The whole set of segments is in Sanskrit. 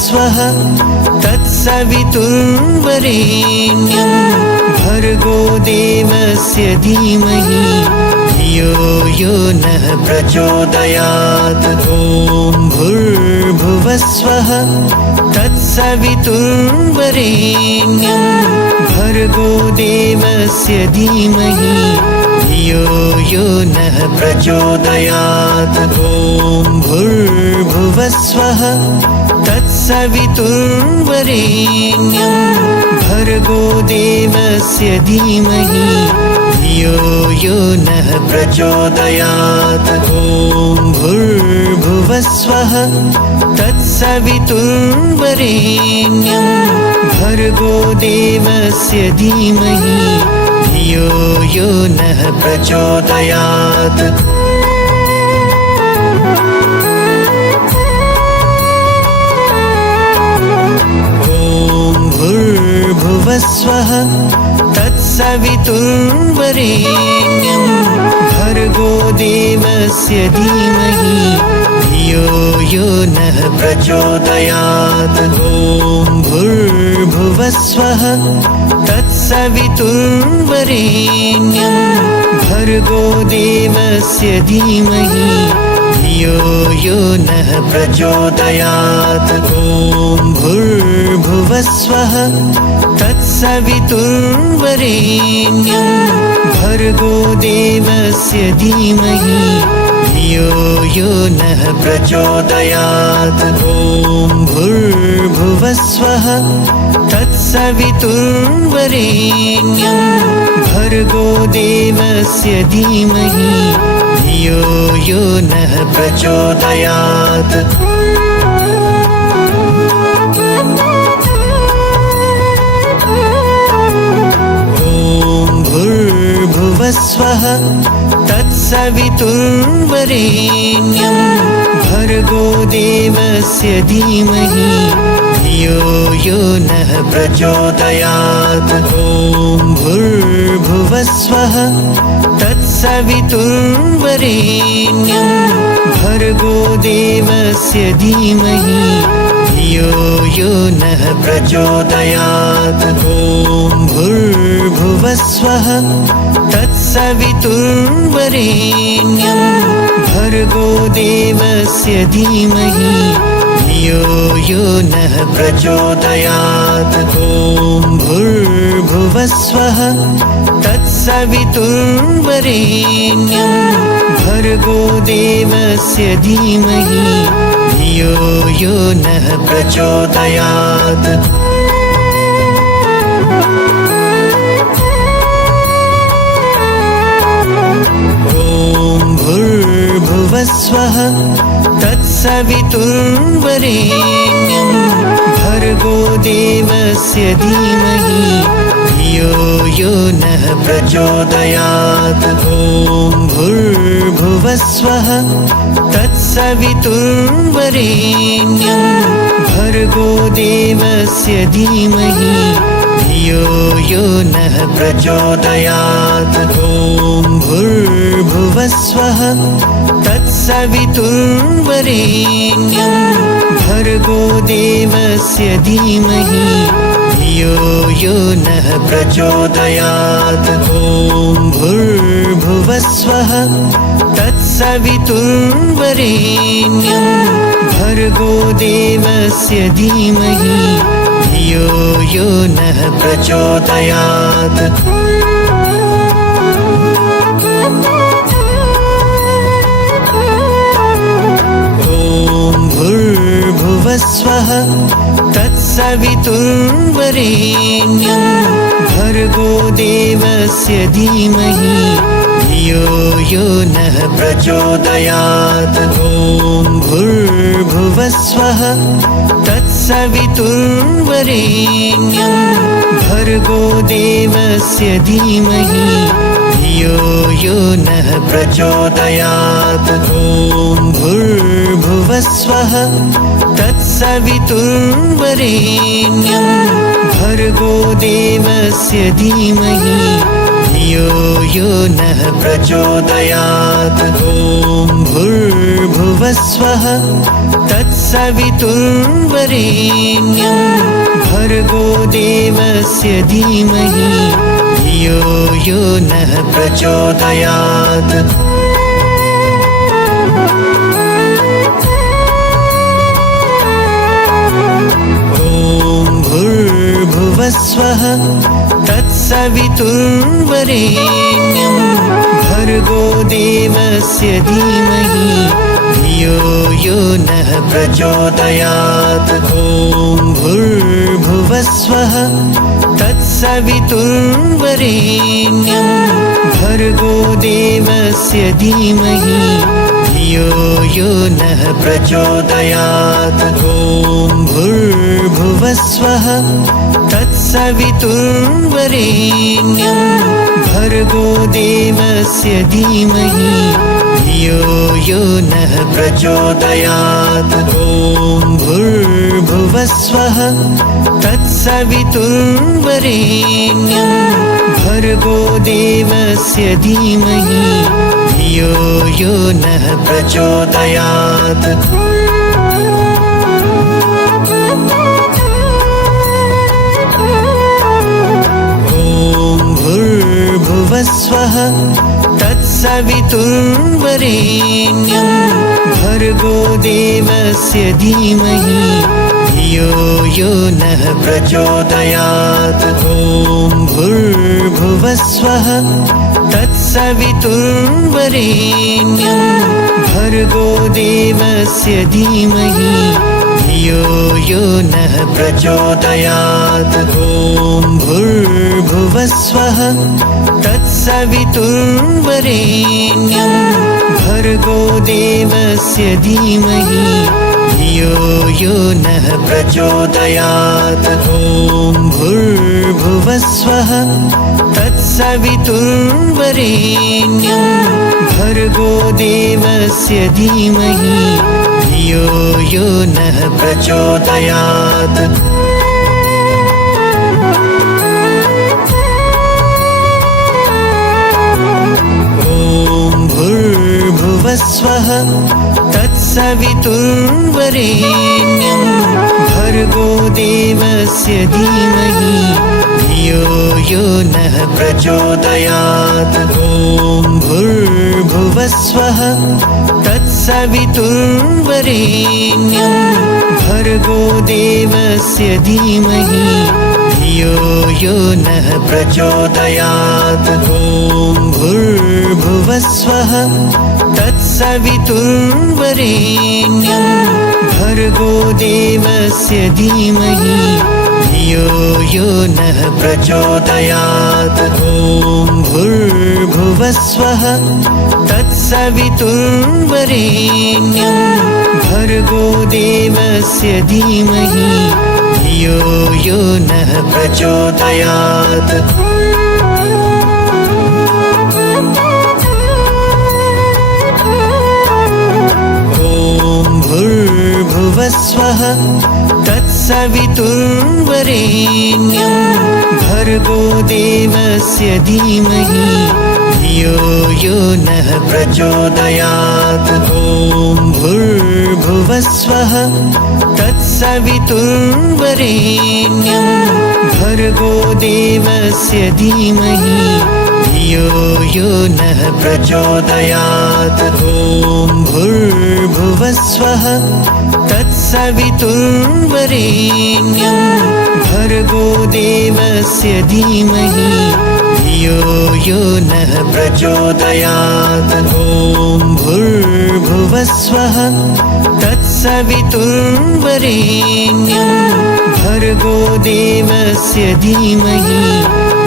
भूर्भुवस्वः तत्सवितुर्वरेण्यं भर्गो देवस्य धीमहि धियो यो नः प्रचोदयात्। ॐ भूर्भुवस्वः तत्सवितुर्वरेण्यं भर्गो देवस्य धीमहि धियो यो नः प्रचोदयात्। ॐ भूर्भुवस्वः तत्सवितुर्वरेण्यं भर्गो देवस्य धीमहि धियो यो नः प्रचोदयात्। ॐ भूर्भुवस्वः तत्सवितुर्वरेण्यं भर्गो देवस्य धीमहि धियो यो नः प्रचोदयात्। भूर्भुवस्वः तत्सवितुर्वरेण्यं भर्गो देवस्य धीमहि धियो यो नः प्रचोदयात्। ॐ भूर्भुवस्वः तत्सवितुर्वरेण्यं भर्गो देवस्य धीमहि धियो यो नः प्रचोदयात्। ॐ भूर्भुवस्वः तत्सवितुर्वरेण्यं भर्गो देवस्य धीमहि धियो यो नः प्रचोदयात्। ॐ भूर्भुवस्वः तत्सवितुर्वरेण्यं भर्गो देवस्य धीमहि धियो यो नः प्रचोदयात्। भूर्भुवस्वः तत्सवितुर्वरेण्यं भर्गो देवस्य धीमहि धियो यो नः प्रचोदयात्। ॐ भूर्भुवस्वः तत्सवितुर्वरेण्यं भर्गो देवस्य धीमहि धियो यो नः प्रचोदयात्। ॐ भूर्भुवस्वः तत्सवितुर्वरेण्यं भर्गो देवस्य धीमहि धियो यो नः प्रचोदयात्। ॐ भूर्भुवस्वः तत्सवितुर्वरेण्यं भर्गो देवस्य धीमहि धियो यो नः प्रचोदयात्। भूर्भुवस्वः तत्सवितुर्वरेण्यं भर्गो देवस्य धीमहि धियो यो नः प्रचोदयात्। ॐ भूर्भुवस्वः तत्सवितुर्वरेण्यं भर्गो देवस्य धीमहि धियो यो नः प्रचोदयात्। ॐ भूर्भुवस्वः तत्सवितुर्वरेण्यं भर्गो देवस्य धीमहि धियो यो नः प्रचोदयात्। ॐ भूर्भुवस्वः तत्सवितुर्वरेण्यं भर्गो देवस्य धीमहि धियो यो नः प्रचोदयात्। भूर्भुवस्वः तत्सवितुर्वरेण्यं भर्गो देवस्य धीमहि धियो यो नः प्रचोदयात्। ॐ भूर्भुवस्वः तत्सवितुर्वरेण्यं भर्गो देवस्य धीमहि धियो यो नः प्रचोदयात्। ॐ भूर्भुवस्वः तत्सवितुर्वरेण्यं भर्गो देवस्य धीमहि धियो यो नः प्रचोदयात्। ॐ भूर्भुवस्वः भूर्भुवस्वः तत्सवितुर्वरेण्यं भर्गो देवस्य धीमहि धियो यो नः प्रचोदयात्। भूर्भुवस्वः तत्सवितुर्वरेण्यं भर्गो देवस्य धीमहि धियो यो नः प्रचोदयात्। ॐ भूर्भुवस्वः तत्सवितुर्वरेण्यं भर्गो देवस्य धीमहि धियो यो नः प्रचोदयात्। ॐ भूर्भुवस्वः तत्सवितुर्वरेण्यं भर्गो देवस्य धीमहि धियो यो नः प्रचोदयात्। ॐ भूर्भुवस्वः तत्सवितुर्वरेण्यं भर्गो देवस्य धीमहि धियो यो नः प्रचोदयात्। भूर्भुवस्वः तत्सवितुर्वरेण्यं भर्गो देवस्य धीमहि धियो यो नः प्रचोदयात्। ॐ भूर्भुवस्वः तत्सवितुर्वरेण्यं भर्गो देवस्य धीमहि धियो यो नः प्रचोदयात्। ॐ भूर्भुवस्वः तत्सवितुर्वरेण्यं भर्गो देवस्य धीमहि धियो यो नः प्रचोदयात्। ॐ भूर्भुवस्वः तत्सवितुर्वरेण्यं भर्गो देवस्य धीमहि धियो यो नः प्रचोदयात्। भूर्भुवस्वः तत्सवितुर्वरेण्यं भर्गो देवस्य धीमहि धियो यो नः प्रचोदयात्। ॐ भूर्भुवस्वः तत्सवितुर्वरेण्यं भर्गो देवस्य धीमहि धियो यो नः प्रचोदयात्। ॐ भूर्भुवस्वः तत्सवितुर्वरेण्यं भर्गो देवस्य धीमहि धियो यो नः प्रचोदयात्। ॐ भूर्भुवस्वः तत्सवितुर्वरेण्यं भर्गो देवस्य धीमहि धियो यो नः प्रचोदयात्। भूर्भुवस्वः तत्सवितुर्वरेण्यं भर्गो देवस्य धीमहि धियो यो नः प्रचोदयात्। ॐ भूर्भुवस्वः तत्सवितुर्वरेण्यं भर्गो देवस्य धीमहि धियो यो नः प्रचोदयात्। ॐ भूर्भुवस्वः तत्सवितुर्वरेण्यं भर्गो देवस्य धीमहि धियो यो नः प्रचोदयात्। ॐ भूर्भुवस्वः तत्सवितुर्वरेण्यं भर्गो देवस्य धीमहि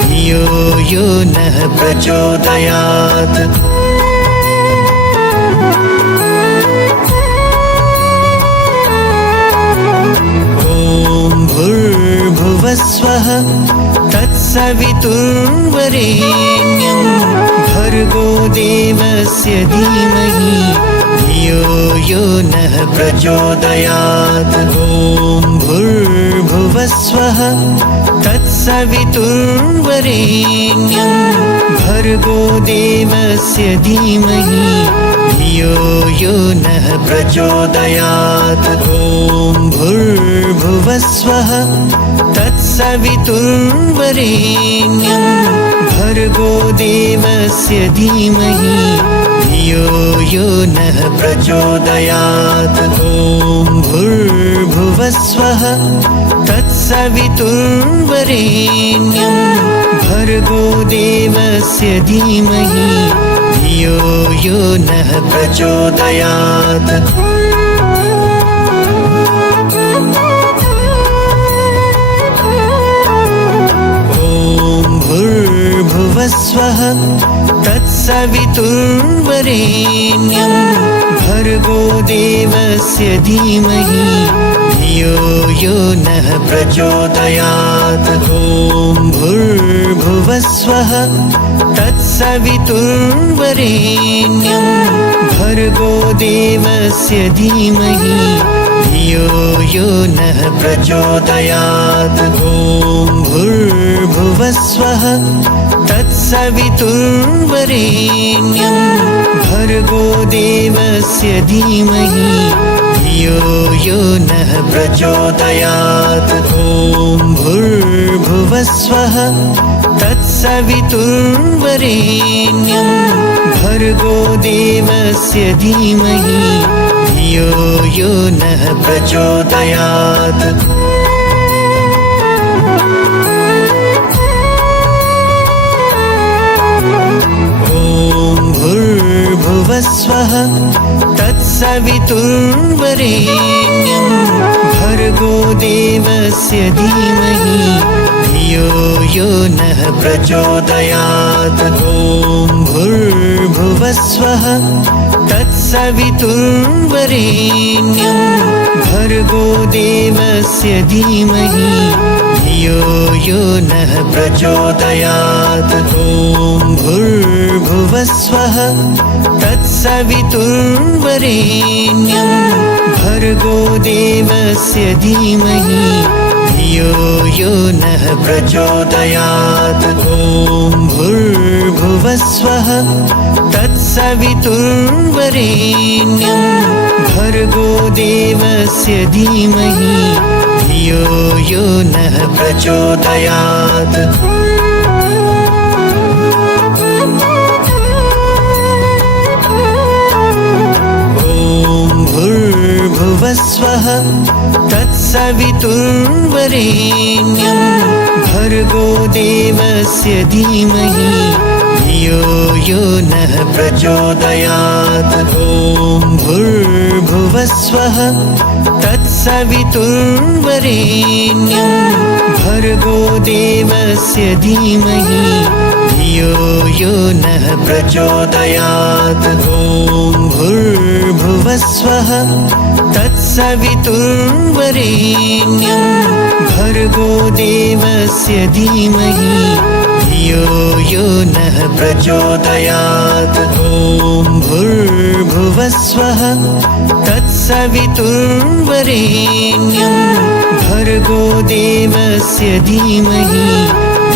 धियो यो नः प्रचोदयात्। भूर्भुवस्वः तत्सवितुर्वरेण्यं भर्गो देवस्य धीमहि धियो यो नः प्रचोदयात्। ॐ भूर्भुवस्वः तत्सवितुर्वरेण्यं भर्गो देवस्य धीमहि धियो धियो यो नः प्रचोदयात्। ॐ भूर्भुवस्वः तत्सवितुर्वरेण्यं भर्गो देवस्य धीमहि धियो यो नः प्रचोदयात्। ॐ भूर्भुवस्वः तत्सवितुर्वरेण्यं भर्गो देवस्य धीमहि धियो यो नः प्रचोदयात्। भूर्भुवस्वः तत्सवितुर्वरेण्यं भर्गो देवस्य धीमहि धियो यो नः प्रचोदयात्। ॐ भूर्भुवस्वः तत्सवितुर्वरेण्यं भर्गो देवस्य धीमहि धियो यो नः प्रचोदयात्। ॐ भूर्भुवस्वः तत्सवितुर्वरेण्यं भर्गो देवस्य धीमहि धियो यो नः प्रचोदयात्। ॐ भूर्भुवस्वः तत्सवितुर्वरेण्यं भर्गो देवस्य धीमहि धियो यो नः प्रचोदयात्। भूर्भुवस्वः तत्सवितुर्वरेण्यं भर्गो देवस्य धीमहि धियो यो नः प्रचोदयात्। ॐ भूर्भुवस्वः तत्सवितुर्वरेण्यं भर्गो देवस्य धीमहि धियो यो नः प्रचोदयात्। ॐ भूर्भुवस्वः तत्सवितुर्वरेण्यं भर्गो देवस्य धीमहि धियो यो नः प्रचोदयात्। ॐ भूर्भुवस्वः तत्सवितुर्वरेण्यं भर्गो देवस्य धीमहि धियो यो नः प्रचोदयात्। भूर्भुवस्वः तत्सवितुर्वरेण्यं भर्गो देवस्य धीमहि धियो यो नः प्रचोदयात्। ॐ भूर्भुवस्वः तत्सवितुर्वरेण्यं भर्गो देवस्य धीमहि धियो यो नः प्रचोदयात्। ॐ भूर्भुवस्वः तत्सवितुर्वरेण्यं भर्गो देवस्य धीमहि धियो यो नः प्रचोदयात्। ॐ भूर्भुवस्वः तत्सवितुर्वरेण्यं भर्गो देवस्य धीमहि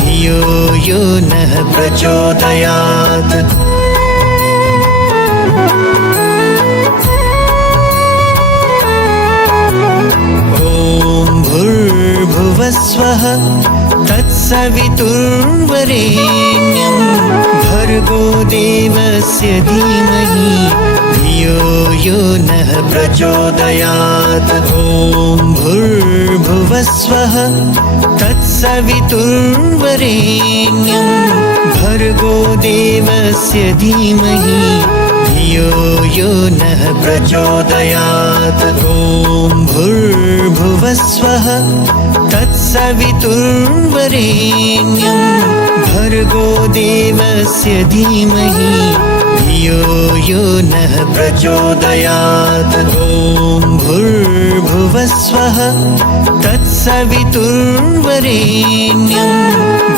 धियो यो नः प्रचोदयात्। भूर्भुवस्वः तत्सवितुर्वरेण्यं भर्गो देवस्य धीमहि धियो यो नः प्रचोदयात्। ॐ भूर्भुवस्वः तत्सवितुर्वरेण्यं भर्गो देवस्य धीमहि धियो यो नः प्रचोदयात्। ॐ भूर्भुवस्वः तत्सवितुर्वरेण्यं भर्गो देवस्य धीमहि धियो यो नः प्रचोदयात्। ॐ भूर्भुवस्वः तत्सवितुर्वरेण्यं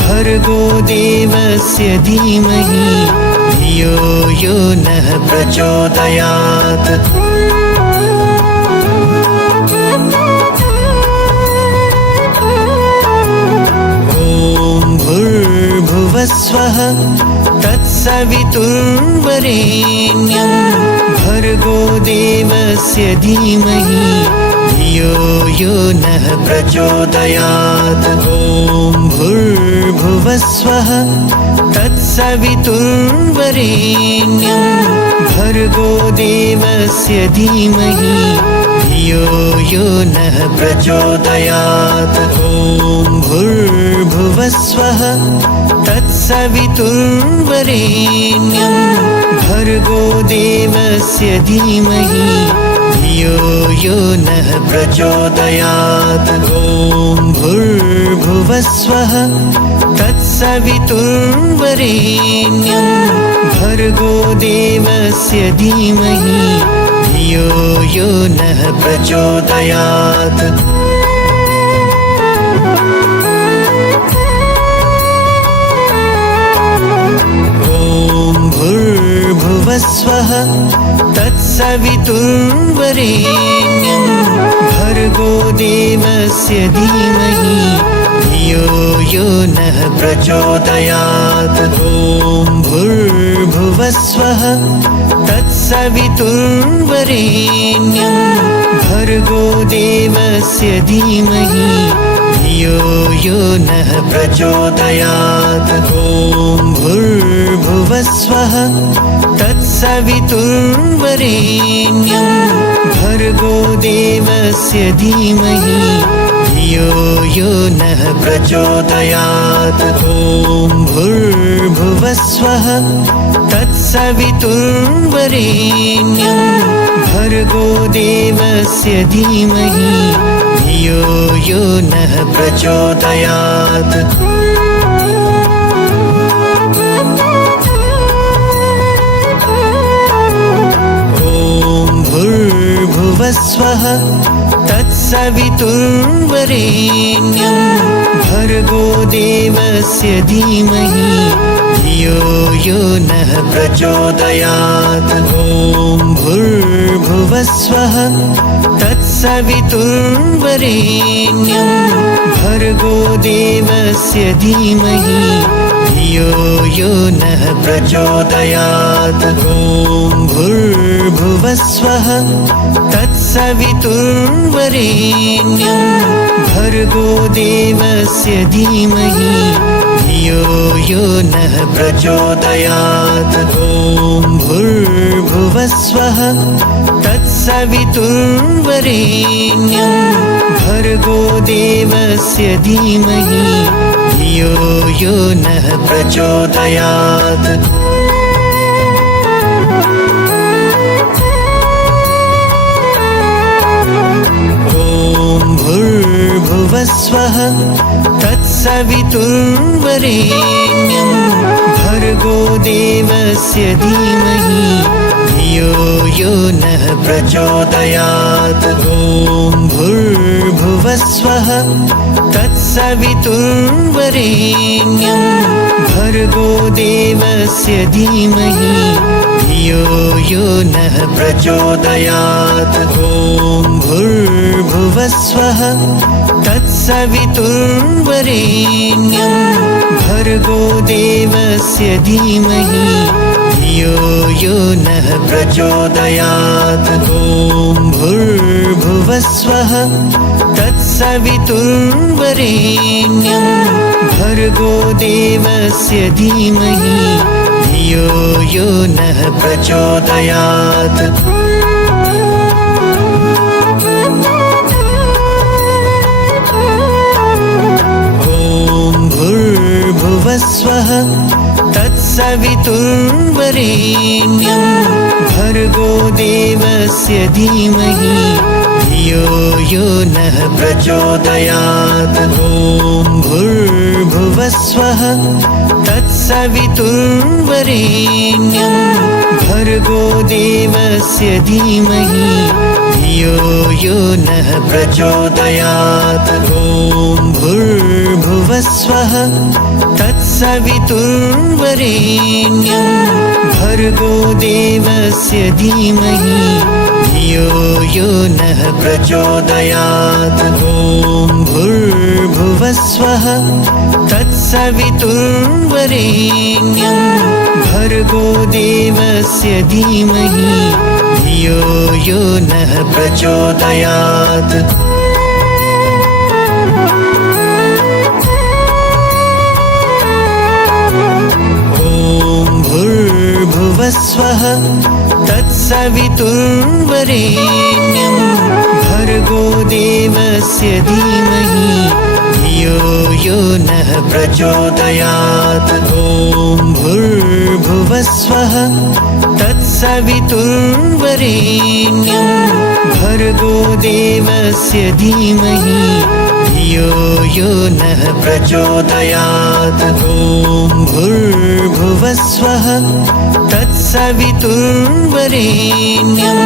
भर्गो देवस्य धीमहि धियो यो नः प्रचोदयात्। भूर्भुवस्वः तत्सवितुर्वरेण्यं देवस्य धीमहि धियो यो नः प्रचोदयात्। ॐ भूर्भुवस्वः तत्सवितुर्वरेण्यं भर्गो देवस्य धीमहि धियो यो नः प्रचोदयात्। ॐ भूर्भुवस्वः तत्सवितुर्वरेण्यं भर्गो देवस्य धीमहि धियो यो नः प्रचोदयात्। ॐ भूर्भुवस्वः तत्सवितुर्वरेण्यं भर्गो देवस्य धीमहि धियो यो नः प्रचोदयात्। भूर्भुवस्वः तत्सवितुर्वरेण्यं भर्गो देवस्य धीमहि धियो यो नः प्रचोदयात्। ॐ भूर्भुवस्वः तत्सवितुर्वरेण्यं भर्गो देवस्य धीमहि धियो यो नः प्रचोदयात्। ॐ भूर्भुवस्वः तत्सवितुर्वरेण्यं भर्गो देवस्य धीमहि धियो यो नः प्रचोदयात्। ॐ भूर्भुवस्वः तत्सवितुर्वरेण्यं भर्गो देवस्य धीमहि धियो यो नः प्रचोदयात्। भूर्भुवस्वः तत्सवितुर्वरेण्यं भर्गो देवस्य धीमहि धियो यो नः प्रचोदयात्। ॐ भूर्भुवस्वः तत्सवितुर्वरेण्यं भर्गो देवस्य धीमहि धियो यो नः प्रचोदयात्। ॐ भूर्भुवस्वः तत्सवितुर्वरेण्यं भर्गो देवस्य धीमहि धियो यो नः प्रचोदयात्। ॐ भूर्भुवस्वः तत्सवितुर्वरेण्यं भर्गो देवस्य धीमहि धियो यो नः प्रचोदयात्। भूर्भुवस्वः तत्सवितुर्वरेण्यं भर्गो देवस्य धीमहि धियो यो नः प्रचोदयात्। ॐ भूर्भुवस्वः तत्सवितुर्वरेण्यं भर्गो देवस्य धीमहि धियो यो नः प्रचोदयात्। ॐ भूर्भुवस्वः तत्सवितुर्वरेण्यं भर्गो देवस्य धीमहि धियो यो नः प्रचोदयात्। ॐ भूर्भुवस्वः तत्सवितुर्वरेण्यं भर्गो देवस्य धीमहि धियो यो नः प्रचोदयात्। भूर्भुवस्वः तत्सवितुर्वरेण्यं भर्गो देवस्य धीमहि धियो यो नः प्रचोदयात्। ॐ भूर्भुवस्वः तत्सवितुर्वरेण्यं भर्गो देवस्य धीमहि धियो यो नः प्रचोदयात्। ॐ भूर्भुवस्वः तत्सवितुर्वरेण्यं भर्गो देवस्य धीमहि धियो यो नः प्रचोदयात्। ॐ भूर्भुवस्वः तत्सवितुर्वरेण्यं भर्गो देवस्य धीमहि धियो यो नः प्रचोदयात्। भूर्भुवस्वः तत्सवितुर्वरेण्यं भर्गो देवस्य धीमहि धियो यो नः प्रचोदयात्। ॐ भूर्भुवस्वः तत्सवितुर्वरेण्यं भर्गो देवस्य धीमहि धियो यो नः प्रचोदयात्। ॐ भूर्भुवस्वः तत्सवितुर्वरेण्यं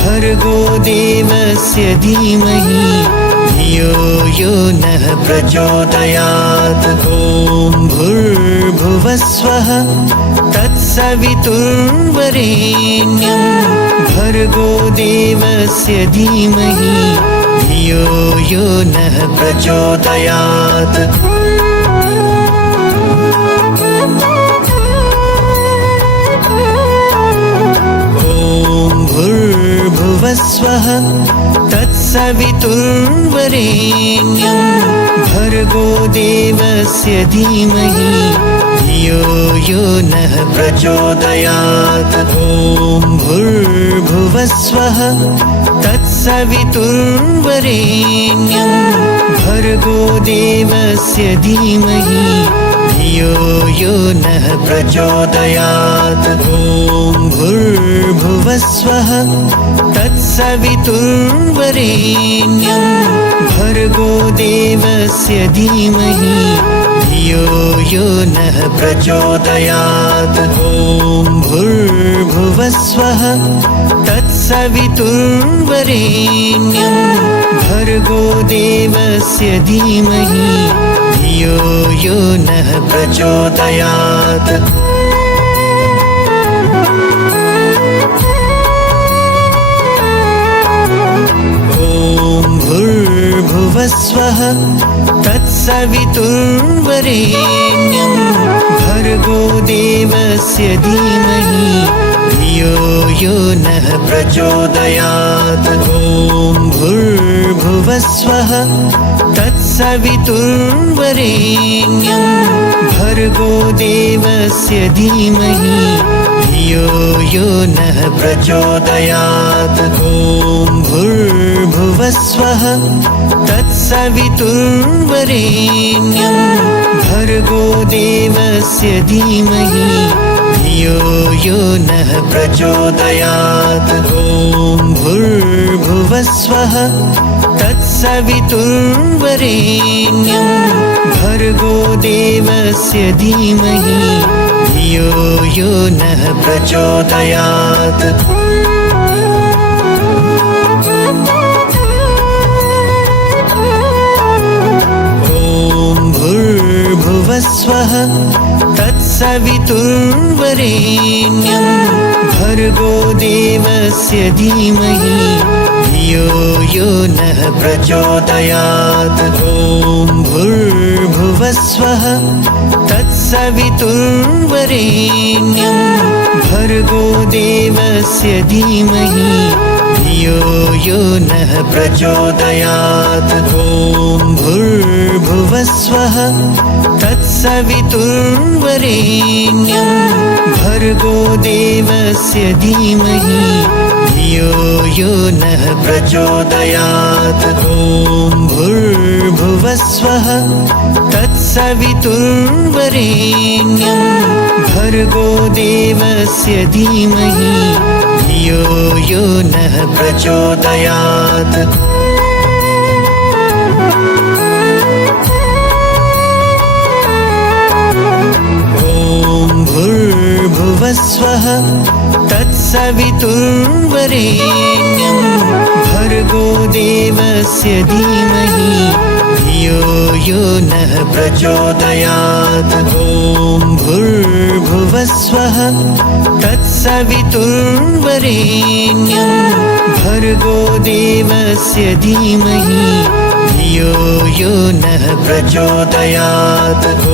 भर्गो देवस्य धीमहि धियो यो नः प्रचोदयात्। ॐ भूर्भुवस्वः तत्सवितुर्वरेण्यं भर्गो देवस्य धीमहि धियो यो नः प्रचोदयात्। भूर्भुवस्वः तत्सवितुर्वरेण्यं भर्गो देवस्य धीमहि धियो यो नः प्रचोदयात्। ॐ भूर्भुवस्वः तत्सवितुर्वरेण्यं भर्गो देवस्य धीमहि धियो यो नः प्रचोदयात्। ॐ भूर्भुवस्वः तत्सवितुर्वरेण्यं भर्गो देवस्य धीमहि धियो यो नः प्रचोदयात्। ॐ भूर्भुवस्वः तत्सवितुर्वरेण्यं भर्गो देवस्य धीमहि धियो यो नः प्रचोदयात्। भूर्भुवस्वः तत्सवितुर्वरेण्यं भर्गो देवस्य धीमहि धियो यो नः प्रचोदयात्। ॐ भूर्भुवस्वः तत्सवितुर्वरेण्यं भर्गो देवस्य धीमहि धियो यो नः प्रचोदयात्। ॐ भूर्भुवस्वः तत्सवितुर्वरेण्यं भर्गो देवस्य धीमहि धियो यो नः प्रचोदयात्। ॐ भूर्भुवस्वः तत्सवितुर्वरेण्यं भर्गो देवस्य धीमहि धियो यो नः प्रचोदयात्। भूर्भुवस्वः तत्सवितुर्वरेण्यं भर्गो देवस्य धीमहि धियो यो नः प्रचोदयात्। ॐ भूर्भुवस्वः तत्सवितुर्वरेण्यं भर्गो देवस्य धीमहि धियो यो नः प्रचोदयात्। ॐ भूर्भुवस्वः तत्सवितुर्वरेण्यं भर्गो देवस्य धीमहि धियो यो नः प्रचोदयात्। ॐ भूर्भुवस्वः तत्सवितुर्वरेण्यं भर्गो देवस्य धीमहि धियो यो नः प्रचोदयात्। भूर्भुवस्वः तत्सवितुर्वरेण्यं भर्गो देवस्य धीमहि धियो यो नः प्रचोदयात्। ॐ भूर्भुवस्वः तत्सवितुर्वरेण्यं भर्गो देवस्य धीमहि धियो यो नः प्रचोदयात्। ॐ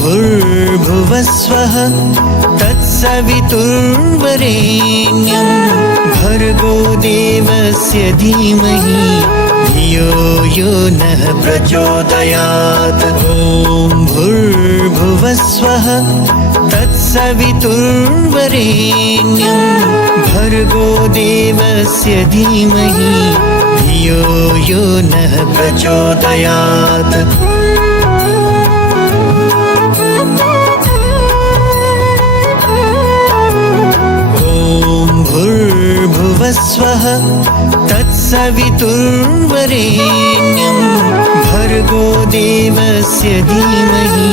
भूर्भुवस्वः तत्सवितुर्वरेण्यं भर्गो देवस्य धीमहि धियो यो नः प्रचोदयात्। ॐ भूर्भुवस्वः तत्सवितुर्वरेण्यं भर्गो देवस्य धीमहि धियो यो नः प्रचोदयात्। भूर्भुवस्वः तत्सवितुर्वरेण्यं भर्गो देवस्य धीमहि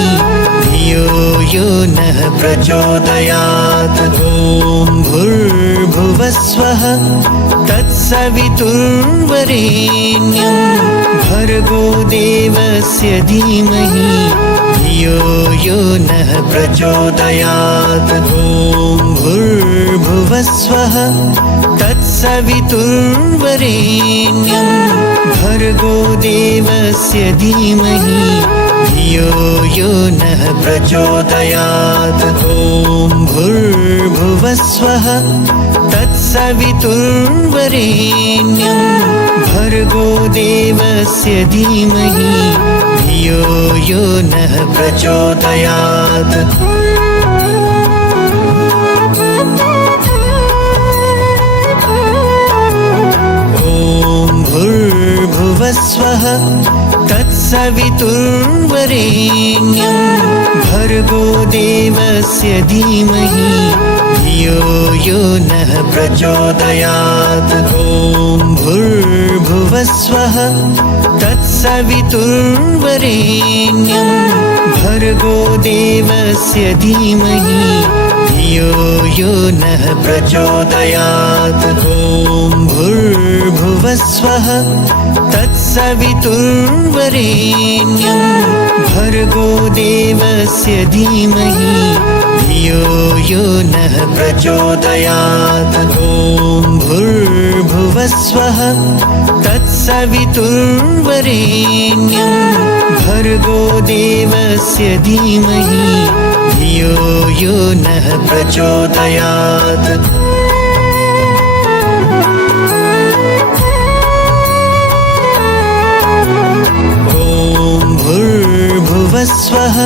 धियो यो नः प्रचोदयात्। ॐ भूर्भुवस्वः तत्सवितुर्वरेण्यं भर्गो देवस्य धीमहि धियो यो नः प्रचोदयात्। ॐ भूर्भुवस्वः तत्सवितुर्वरेण्यं भर्गो देवस्य धीमहि धियो यो नः प्रचोदयात्। ॐ भूर्भुवस्वः तत्सवितुर्वरेण्यं भर्गो देवस्य धीमहि धियो यो नः प्रचोदयात्। भूर्भुवस्वः तत्सवितुर्वरेण्यं भर्गो देवस्य धीमहि धियो यो नः प्रचोदयात्। ॐ भूर्भुवस्वः तत्सवितुर्वरेण्यं भर्गो देवस्य धीमहि धियो यो नः प्रचोदयात्। ॐ भूर्भुवस्वः तत्सवितुर्वरेण्यं भर्गो देवस्य धीमहि धियो यो नः प्रचोदयात्। ॐ भूर्भुवस्वः तत्सवितुर्वरेण्यं भर्गो देवस्य धीमहि धियो यो नः प्रचोदयात्। भूर्भुवस्वः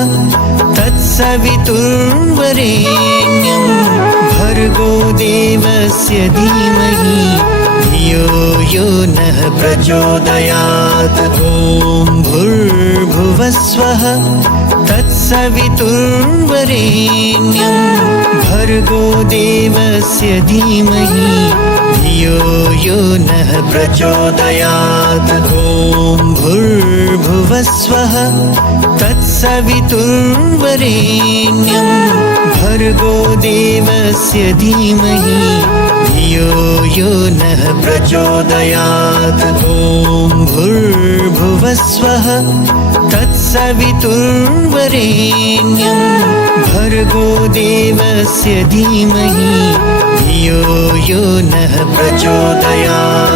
तत्सवितुर्वरेण्यं भर्गो देवस्य धीमहि धियो यो नः प्रचोदयात्। ॐ भूर्भुवस्वः तत्सवितुर्वरेण्यं भर्गो देवस्य धीमहि धियो यो नः प्रचोदयात्। ॐ भूर्भुवस्वः तत्सवितुर्वरेण्यं भर्गो देवस्य धीमहि धियो यो नः प्रचोदयात्। ॐ भूर्भुवस्वः तत्सवितुर्वरेण्यं भर्गो देवस्य धीमहि धियो यो नः प्रचोदयात्।